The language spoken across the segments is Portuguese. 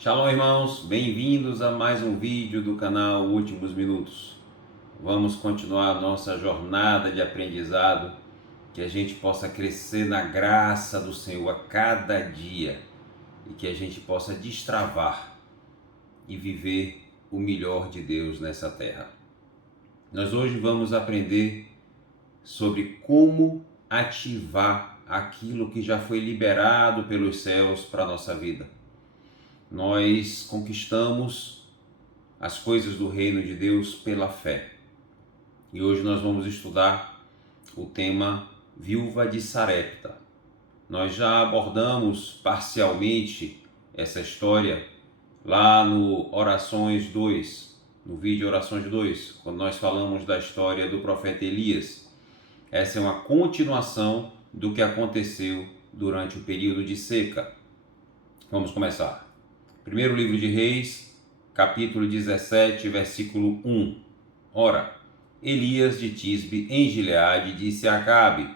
Shalom, irmãos, bem-vindos a mais um vídeo do canal Últimos Minutos. Vamos continuar a nossa jornada de aprendizado, que a gente possa crescer na graça do Senhor a cada dia e que a gente possa destravar e viver o melhor de Deus nessa terra. Nós hoje vamos aprender sobre como ativar aquilo que já foi liberado pelos céus para a nossa vida. Nós conquistamos as coisas do reino de Deus pela fé. E hoje nós vamos estudar o tema Viúva de Sarepta. Nós já abordamos parcialmente essa história lá no Orações 2, no vídeo Orações 2, quando nós falamos da história do profeta Elias. Essa é uma continuação do que aconteceu durante o período de seca. Vamos começar. Primeiro livro de Reis, capítulo 17, versículo 1. Ora, Elias de Tisbe, em Gileade, disse a Acabe: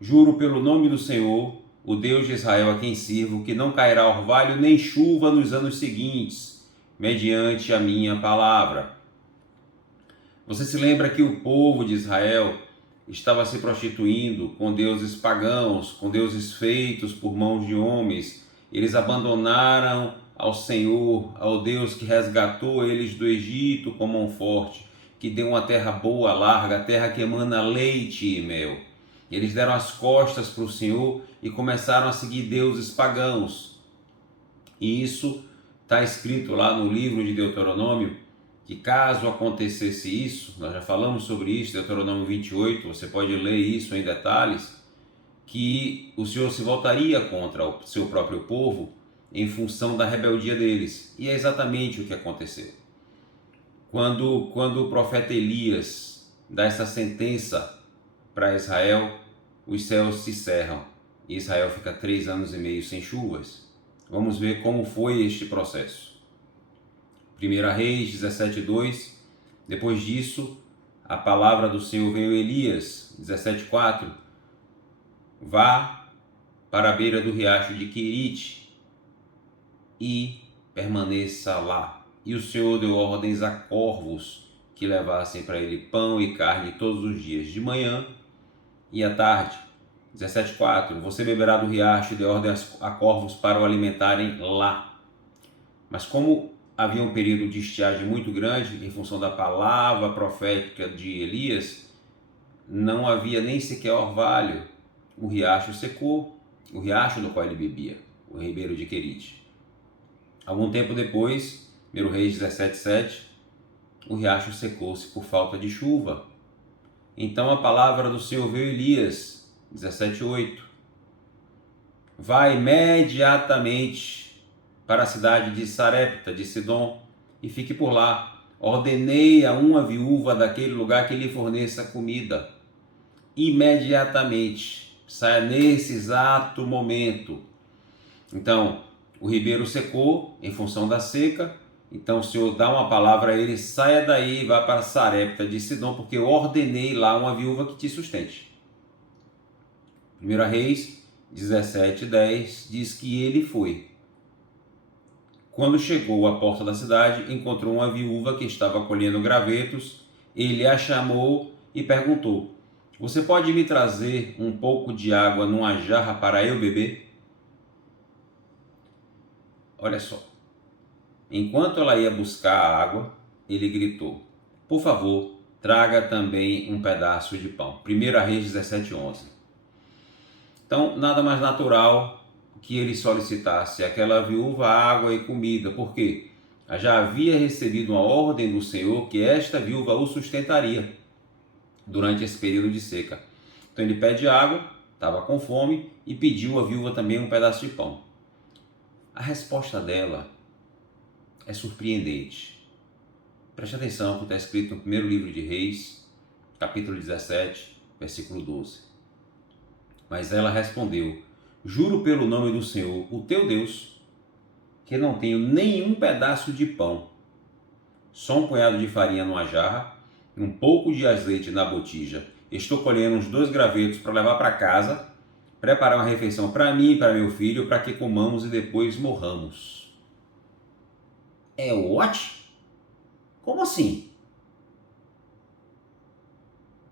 Juro pelo nome do Senhor, o Deus de Israel a quem sirvo, que não cairá orvalho nem chuva nos anos seguintes, mediante a minha palavra. Você se lembra que o povo de Israel estava se prostituindo com deuses pagãos, com deuses feitos por mãos de homens. Eles abandonaram ao Senhor, ao Deus que resgatou eles do Egito com mão forte, que deu uma terra boa, larga, terra que emana leite e mel. Eles deram as costas para o Senhor e começaram a seguir deuses pagãos. E isso está escrito lá no livro de Deuteronômio, que caso acontecesse isso, nós já falamos sobre isso, Deuteronômio 28, você pode ler isso em detalhes, que o Senhor se voltaria contra o seu próprio povo em função da rebeldia deles. E é exatamente o que aconteceu. Quando o profeta Elias dá essa sentença para Israel, os céus se cerram e Israel fica 3 anos e meio sem chuvas. Vamos ver como foi este processo. 1 Reis 17:2. Depois disso, a palavra do Senhor veio a Elias, 17:4. Vá para a beira do riacho de Querite e permaneça lá. E o Senhor deu ordens a corvos que levassem para ele pão e carne todos os dias, de manhã e à tarde. 17:4. Você beberá do riacho e deu ordens a corvos para o alimentarem lá. Mas como havia um período de estiagem muito grande, em função da palavra profética de Elias, não havia nem sequer orvalho. O riacho secou, o riacho no qual ele bebia, o ribeiro de Querite. Algum tempo depois, 1 Reis 17:7, o riacho secou-se por falta de chuva. Então a palavra do Senhor veio a Elias, 17:8. Vá imediatamente para a cidade de Sarepta, de Sidom, e fique por lá. Ordenei a uma viúva daquele lugar que lhe forneça comida. Imediatamente, saia nesse exato momento. Então, o ribeiro secou em função da seca. Então o Senhor dá uma palavra a ele: saia daí e vá para Sarepta de Sidom, porque eu ordenei lá uma viúva que te sustente. 1 Reis 17:10 diz que ele foi. Quando chegou à porta da cidade, encontrou uma viúva que estava colhendo gravetos. Ele a chamou e perguntou: Você pode me trazer um pouco de água numa jarra para eu beber? Olha só. Enquanto ela ia buscar a água, ele gritou: Por favor, traga também um pedaço de pão. 1 Reis 17:11. Então, nada mais natural que ele solicitasse àquela viúva água e comida, porque já havia recebido uma ordem do Senhor que esta viúva o sustentaria durante esse período de seca. Então ele pede água, estava com fome, e pediu à viúva também um pedaço de pão. A resposta dela é surpreendente. Preste atenção no que está escrito no primeiro livro de Reis, capítulo 17, versículo 12. Mas ela respondeu: Juro pelo nome do Senhor, o teu Deus, que não tenho nenhum pedaço de pão, só um punhado de farinha numa jarra e um pouco de azeite na botija. Estou colhendo uns 2 gravetos para levar para casa, preparar uma refeição para mim e para meu filho, para que comamos e depois morramos. É what? Como assim?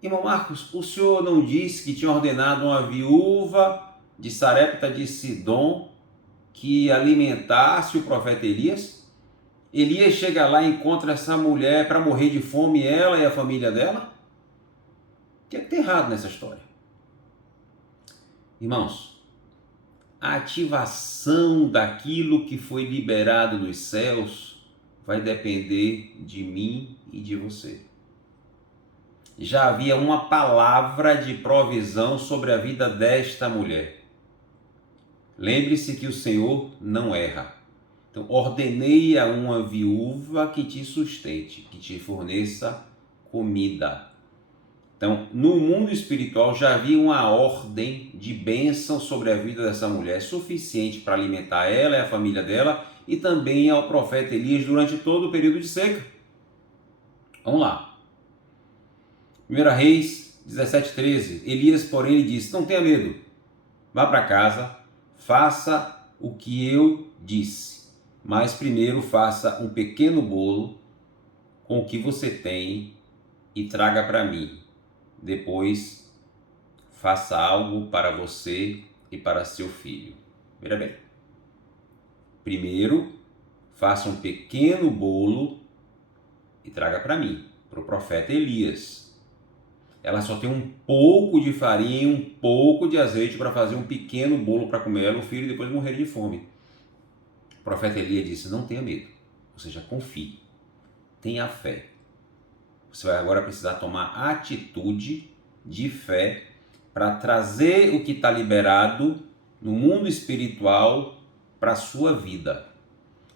Irmão Marcos, o senhor não disse que tinha ordenado uma viúva de Sarepta de Sidom que alimentasse o profeta Elias? Elias chega lá e encontra essa mulher para morrer de fome, ela e a família dela? O que é que tem errado nessa história? Irmãos, a ativação daquilo que foi liberado dos céus vai depender de mim e de você. Já havia uma palavra de provisão sobre a vida desta mulher. Lembre-se que o Senhor não erra. Então, ordenei a uma viúva que te sustente, que te forneça comida. Então, no mundo espiritual já havia uma ordem de bênção sobre a vida dessa mulher, suficiente para alimentar ela e a família dela e também ao profeta Elias durante todo o período de seca. Vamos lá. 1 Reis 17:13. Elias, porém, lhe disse: não tenha medo, vá para casa, faça o que eu disse, mas primeiro faça um pequeno bolo com o que você tem e traga para mim. Depois, faça algo para você e para seu filho. Veja bem. Primeiro, faça um pequeno bolo e traga para mim, para o profeta Elias. Ela só tem um pouco de farinha e um pouco de azeite para fazer um pequeno bolo para comer ela e o filho e depois morrer de fome. O profeta Elias disse: não tenha medo, ou seja, confie, tenha fé. Você vai agora precisar tomar atitude de fé para trazer o que está liberado no mundo espiritual para a sua vida.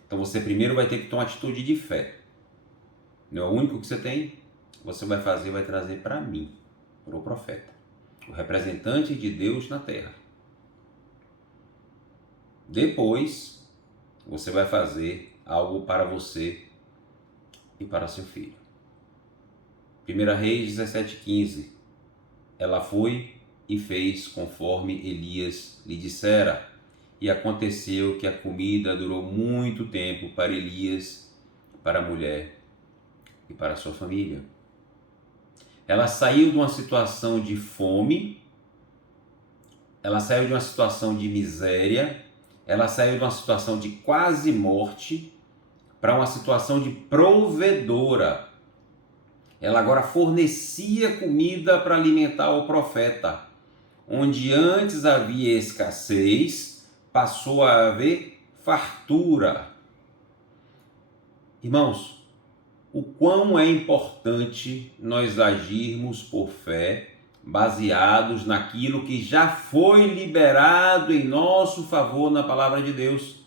Então você primeiro vai ter que tomar atitude de fé. Não é o único que você tem? Você vai fazer, vai trazer para mim, para o profeta, o representante de Deus na terra. Depois, você vai fazer algo para você e para seu filho. 1 Reis 17:15. Ela foi e fez conforme Elias lhe dissera. E aconteceu que a comida durou muito tempo para Elias, para a mulher e para a sua família. Ela saiu de uma situação de fome, ela saiu de uma situação de miséria, ela saiu de uma situação de quase morte para uma situação de provedora. Ela agora fornecia comida para alimentar o profeta. Onde antes havia escassez, passou a haver fartura. Irmãos, o quão é importante nós agirmos por fé, baseados naquilo que já foi liberado em nosso favor na palavra de Deus.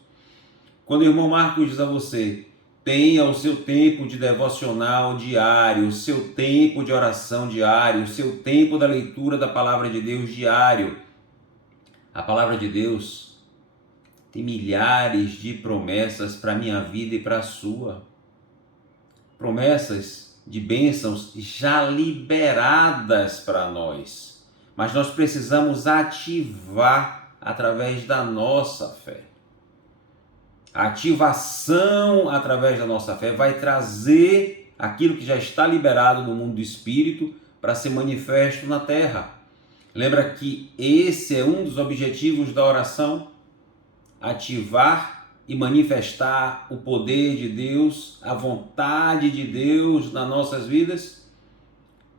Quando o irmão Marcos diz a você: tenha o seu tempo de devocional diário, o seu tempo de oração diário, o seu tempo da leitura da palavra de Deus diário. A palavra de Deus tem milhares de promessas para a minha vida e para a sua. Promessas de bênçãos já liberadas para nós. Mas nós precisamos ativar através da nossa fé. A ativação através da nossa fé vai trazer aquilo que já está liberado no mundo do espírito para ser manifesto na terra. Lembra que esse é um dos objetivos da oração? Ativar e manifestar o poder de Deus, a vontade de Deus nas nossas vidas.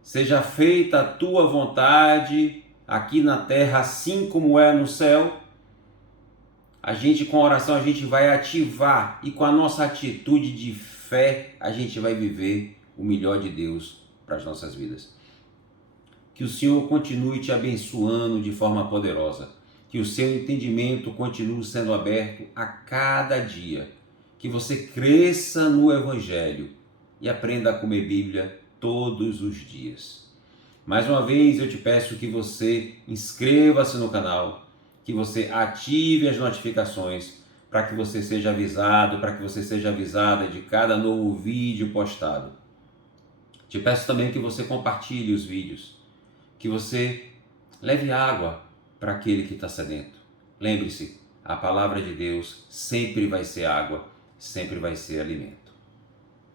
Seja feita a tua vontade aqui na terra, assim como é no céu. A gente, com a oração, a gente vai ativar, e com a nossa atitude de fé, a gente vai viver o melhor de Deus para as nossas vidas. Que o Senhor continue te abençoando de forma poderosa. Que o seu entendimento continue sendo aberto a cada dia. Que você cresça no Evangelho e aprenda a comer Bíblia todos os dias. Mais uma vez eu te peço que você inscreva-se no canal, que você ative as notificações para que você seja avisado, para que você seja avisada de cada novo vídeo postado. Te peço também que você compartilhe os vídeos, que você leve água para aquele que está sedento. Lembre-se, a palavra de Deus sempre vai ser água, sempre vai ser alimento.